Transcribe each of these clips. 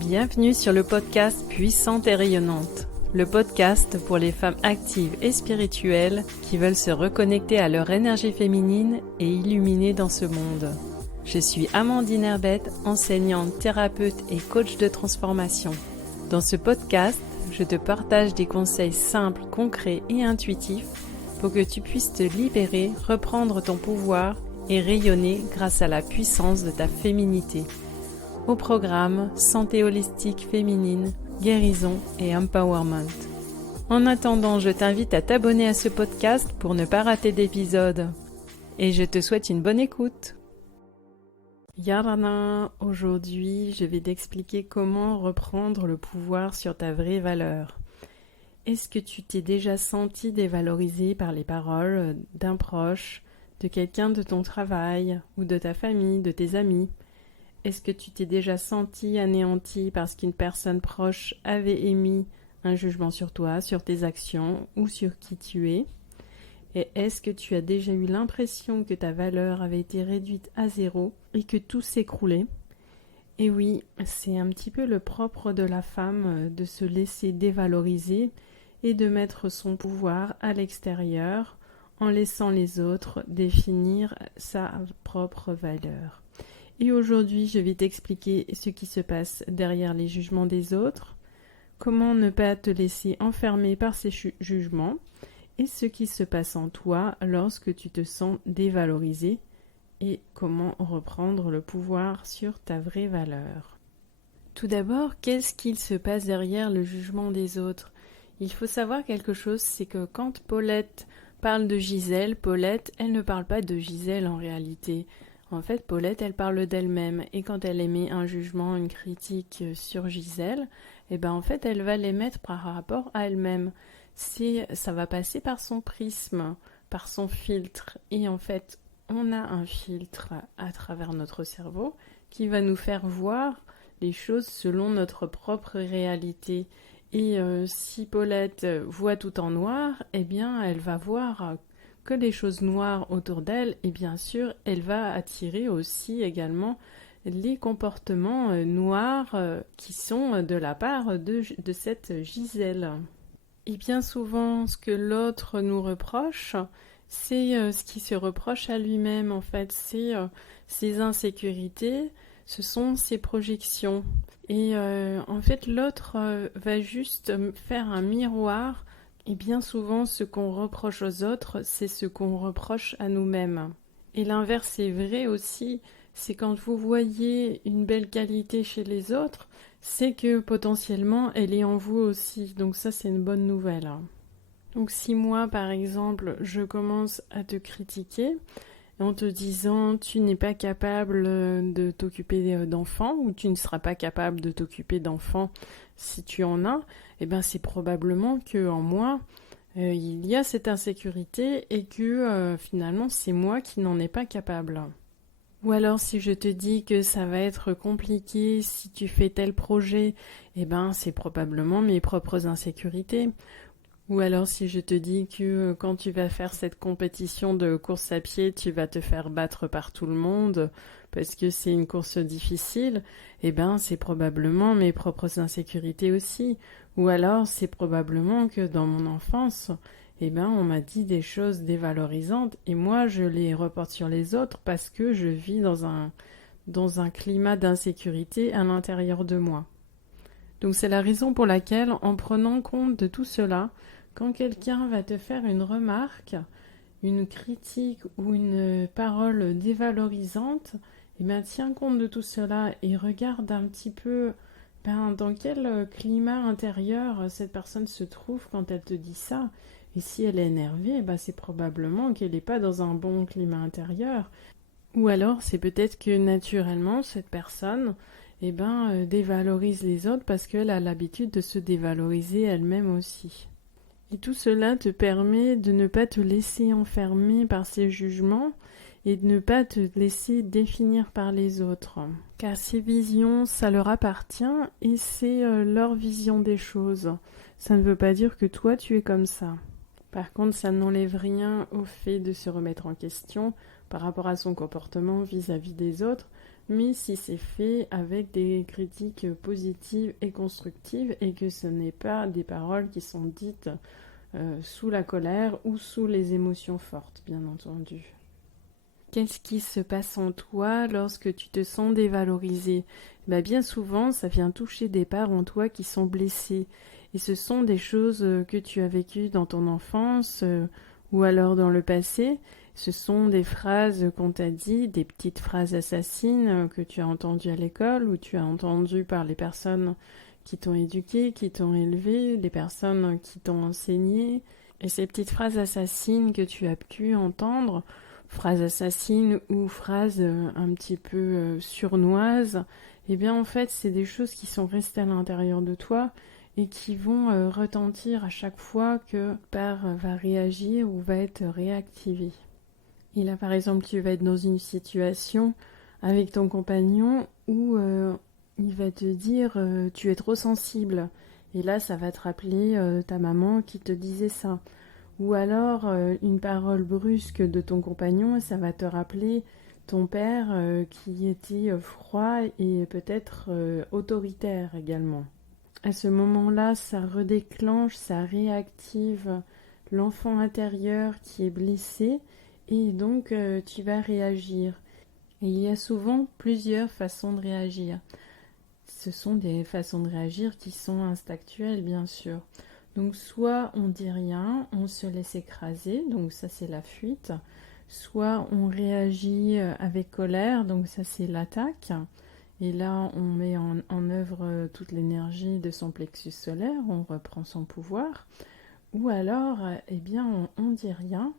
Bienvenue sur le podcast Puissante et rayonnante, le podcast pour les femmes actives et spirituelles qui veulent se reconnecter à leur énergie féminine et illuminer dans ce monde. Je suis Amandine Herbette, enseignante, thérapeute et coach de transformation. Dans ce podcast, je te partage des conseils simples, concrets et intuitifs pour que tu puisses te libérer, reprendre ton pouvoir et rayonner grâce à la puissance de ta féminité. Au programme Santé holistique féminine, guérison et empowerment. En attendant, je t'invite à t'abonner à ce podcast pour ne pas rater d'épisodes. Et je te souhaite une bonne écoute. Yarana, aujourd'hui je vais t'expliquer comment reprendre le pouvoir sur ta vraie valeur. Est-ce que tu t'es déjà senti dévalorisé par les paroles d'un proche, de quelqu'un de ton travail ou de ta famille, de tes amis ? Est-ce que tu t'es déjà senti anéanti parce qu'une personne proche avait émis un jugement sur toi, sur tes actions ou sur qui tu es ? Et est-ce que tu as déjà eu l'impression que ta valeur avait été réduite à zéro et que tout s'écroulait ? Et oui, c'est un petit peu le propre de la femme de se laisser dévaloriser et de mettre son pouvoir à l'extérieur en laissant les autres définir sa propre valeur. Et aujourd'hui, je vais t'expliquer ce qui se passe derrière les jugements des autres, comment ne pas te laisser enfermer par ces jugements, et ce qui se passe en toi lorsque tu te sens dévalorisé, et comment reprendre le pouvoir sur ta vraie valeur. Tout d'abord, qu'est-ce qu'il se passe derrière le jugement des autres ? Il faut savoir quelque chose, c'est que quand Paulette parle de Gisèle, Paulette, elle ne parle pas de Gisèle en réalité. En fait, Paulette, elle parle d'elle-même, et quand elle émet un jugement, une critique sur Gisèle, en fait, elle va l'émettre par rapport à elle-même. Ça va passer par son prisme, par son filtre, et en fait, on a un filtre à travers notre cerveau qui va nous faire voir les choses selon notre propre réalité. Et si Paulette voit tout en noir, elle va voir que les choses noires autour d'elle, et bien sûr, elle va attirer aussi également les comportements noirs qui sont de la part de cette Gisèle. Et bien souvent, ce que l'autre nous reproche, c'est ce qui se reproche à lui-même, en fait, c'est ses insécurités, ce sont ses projections. Et en fait, l'autre va juste faire un miroir. Et bien souvent, ce qu'on reproche aux autres, c'est ce qu'on reproche à nous-mêmes. Et l'inverse est vrai aussi, c'est quand vous voyez une belle qualité chez les autres, c'est que potentiellement, elle est en vous aussi. Donc ça, c'est une bonne nouvelle. Donc si moi, par exemple, je commence à te critiquer en te disant « tu n'es pas capable de t'occuper d'enfants » ou « tu ne seras pas capable de t'occuper d'enfants si tu en as », c'est probablement qu'en moi, il y a cette insécurité et que finalement, c'est moi qui n'en ai pas capable. Ou alors, si je te dis que ça va être compliqué si tu fais tel projet, c'est probablement mes propres insécurités. Ou alors, si je te dis que quand tu vas faire cette compétition de course à pied, tu vas te faire battre par tout le monde parce que c'est une course difficile, c'est probablement mes propres insécurités aussi. Ou alors, c'est probablement que dans mon enfance, on m'a dit des choses dévalorisantes et moi, je les reporte sur les autres parce que je vis dans un climat d'insécurité à l'intérieur de moi. Donc, c'est la raison pour laquelle, en prenant compte de tout cela, quand quelqu'un va te faire une remarque, une critique ou une parole dévalorisante, tiens compte de tout cela et regarde un petit peu dans quel climat intérieur cette personne se trouve quand elle te dit ça. Et si elle est énervée, c'est probablement qu'elle n'est pas dans un bon climat intérieur. Ou alors c'est peut-être que naturellement cette personne dévalorise les autres parce qu'elle a l'habitude de se dévaloriser elle-même aussi. Et tout cela te permet de ne pas te laisser enfermer par ces jugements et de ne pas te laisser définir par les autres. Car ces visions, ça leur appartient et c'est leur vision des choses. Ça ne veut pas dire que toi tu es comme ça. Par contre, ça n'enlève rien au fait de se remettre en question par rapport à son comportement vis-à-vis des autres, mais si c'est fait avec des critiques positives et constructives et que ce n'est pas des paroles qui sont dites sous la colère ou sous les émotions fortes, bien entendu. Qu'est-ce qui se passe en toi lorsque tu te sens dévalorisé? Bien souvent, ça vient toucher des parts en toi qui sont blessées. Et ce sont des choses que tu as vécues dans ton enfance ou alors dans le passé. Ce sont des phrases qu'on t'a dit, des petites phrases assassines que tu as entendues à l'école ou tu as entendues par les personnes qui t'ont éduqué, qui t'ont élevé, les personnes qui t'ont enseigné. Et ces petites phrases assassines que tu as pu entendre, phrases assassines ou phrases un petit peu surnoises, eh bien en fait c'est des choses qui sont restées à l'intérieur de toi et qui vont retentir à chaque fois que part va réagir ou va être réactivé. Et là par exemple tu vas être dans une situation avec ton compagnon où il va te dire tu es trop sensible et là ça va te rappeler ta maman qui te disait ça. Ou alors une parole brusque de ton compagnon, ça va te rappeler ton père qui était froid et peut-être autoritaire également. À ce moment-là, ça redéclenche, ça réactive l'enfant intérieur qui est blessé et donc tu vas réagir. Et il y a souvent plusieurs façons de réagir. Ce sont des façons de réagir qui sont instinctuelles, bien sûr. Donc soit on dit rien, on se laisse écraser, donc ça c'est la fuite. Soit on réagit avec colère, donc ça c'est l'attaque. Et là on met en œuvre toute l'énergie de son plexus solaire, on reprend son pouvoir. Ou alors, eh bien on dit rien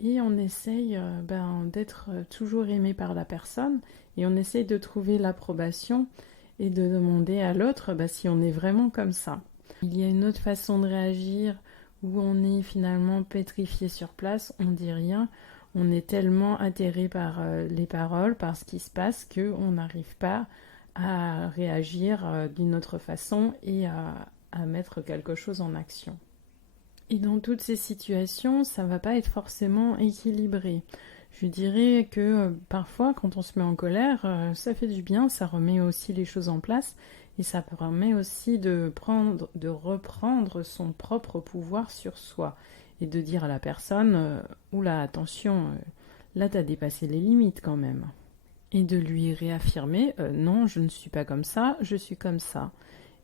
et on essaye d'être toujours aimé par la personne et on essaye de trouver l'approbation et de demander à l'autre si on est vraiment comme ça. Il y a une autre façon de réagir où on est finalement pétrifié sur place, on dit rien, on est tellement atterré par les paroles, par ce qui se passe, qu'on n'arrive pas à réagir d'une autre façon et à mettre quelque chose en action. Et dans toutes ces situations, ça ne va pas être forcément équilibré. Je dirais que parfois, quand on se met en colère, ça fait du bien, ça remet aussi les choses en place et ça permet aussi de reprendre son propre pouvoir sur soi et de dire à la personne oula, attention, là t'as dépassé les limites quand même. Et de lui réaffirmer non, je ne suis pas comme ça, je suis comme ça.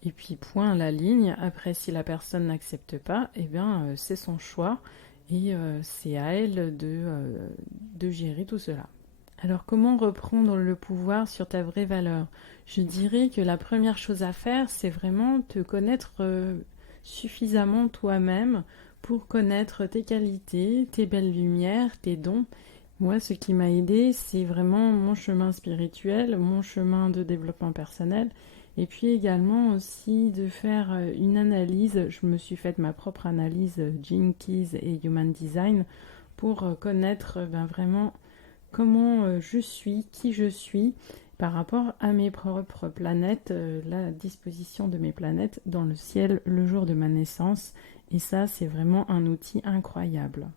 Et puis point à la ligne, après si la personne n'accepte pas, eh bien c'est son choix et c'est à elle de gérer tout cela. Alors comment reprendre le pouvoir sur ta vraie valeur? Je dirais que la première chose à faire, c'est vraiment te connaître suffisamment toi-même pour connaître tes qualités, tes belles lumières, tes dons. Moi, ce qui m'a aidé, c'est vraiment mon chemin spirituel, mon chemin de développement personnel, et puis également aussi de faire une analyse. Je me suis faite ma propre analyse Gene Keys et Human Design pour connaître vraiment comment je suis, qui je suis par rapport à mes propres planètes, la disposition de mes planètes dans le ciel le jour de ma naissance. Et ça, c'est vraiment un outil incroyable.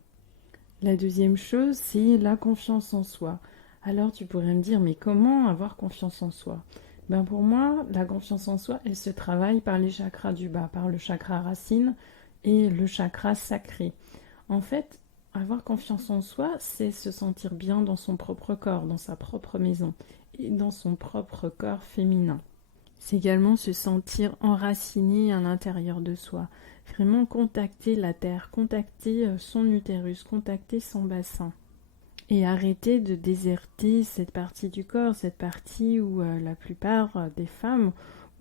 La deuxième chose, c'est la confiance en soi. Alors tu pourrais me dire, mais comment avoir confiance en soi? Pour moi, la confiance en soi, elle se travaille par les chakras du bas, par le chakra racine et le chakra sacré. En fait, avoir confiance en soi, c'est se sentir bien dans son propre corps, dans sa propre maison et dans son propre corps féminin. C'est également se sentir enraciné à l'intérieur de soi. Vraiment contacter la terre, contacter son utérus, contacter son bassin. Et arrêter de déserter cette partie du corps, cette partie où la plupart des femmes,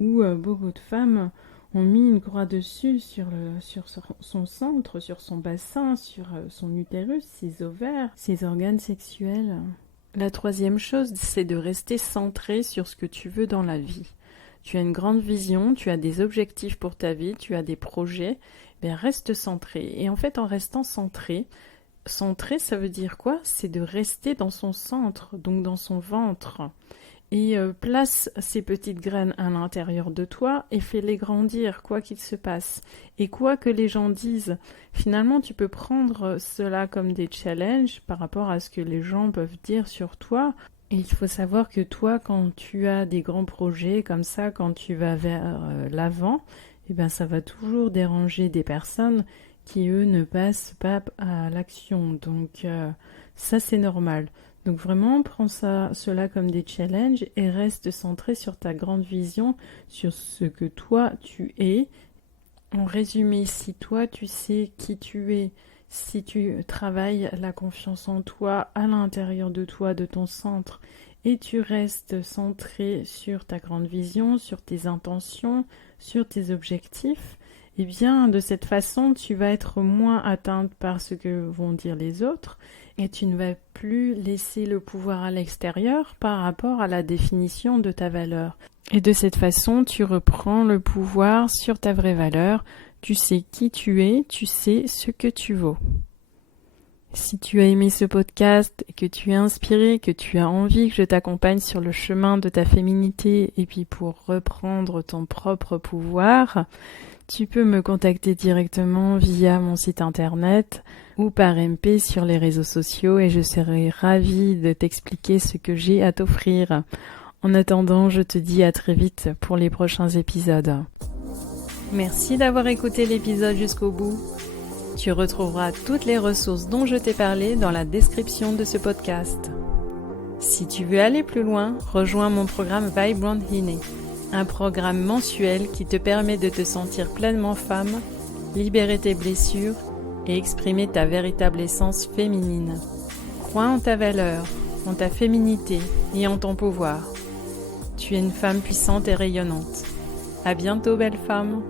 ou beaucoup de femmes, ont mis une croix dessus sur son centre, sur son bassin, sur son utérus, ses ovaires, ses organes sexuels. La troisième chose, c'est de rester centré sur ce que tu veux dans la vie. Tu as une grande vision, tu as des objectifs pour ta vie, tu as des projets, reste centré. Et en fait, en restant centré, ça veut dire quoi? C'est de rester dans son centre, donc dans son ventre. Et place ces petites graines à l'intérieur de toi et fais-les grandir, quoi qu'il se passe. Et quoi que les gens disent, finalement, tu peux prendre cela comme des challenges par rapport à ce que les gens peuvent dire sur toi, Et il faut savoir que toi, quand tu as des grands projets comme ça, quand tu vas vers l'avant, eh ben, ça va toujours déranger des personnes qui, eux, ne passent pas à l'action. Donc, ça, c'est normal. Donc, vraiment, prends cela comme des challenges et reste centré sur ta grande vision, sur ce que toi, tu es. En résumé, si toi, tu sais qui tu es, si tu travailles la confiance en toi à l'intérieur de toi, de ton centre, et tu restes centré sur ta grande vision, sur tes intentions, sur tes objectifs, eh bien, de cette façon, tu vas être moins atteinte par ce que vont dire les autres et tu ne vas plus laisser le pouvoir à l'extérieur par rapport à la définition de ta valeur. Et de cette façon, tu reprends le pouvoir sur ta vraie valeur. Tu sais qui tu es, tu sais ce que tu vaux. Si tu as aimé ce podcast, que tu es inspiré, que tu as envie que je t'accompagne sur le chemin de ta féminité et puis pour reprendre ton propre pouvoir, tu peux me contacter directement via mon site internet ou par MP sur les réseaux sociaux et je serai ravie de t'expliquer ce que j'ai à t'offrir. En attendant, je te dis à très vite pour les prochains épisodes. Merci d'avoir écouté l'épisode jusqu'au bout. Tu retrouveras toutes les ressources dont je t'ai parlé dans la description de ce podcast. Si tu veux aller plus loin, rejoins mon programme Vibrant Hine, un programme mensuel qui te permet de te sentir pleinement femme, libérer tes blessures et exprimer ta véritable essence féminine. Crois en ta valeur, en ta féminité et en ton pouvoir. Tu es une femme puissante et rayonnante. À bientôt, belle femme!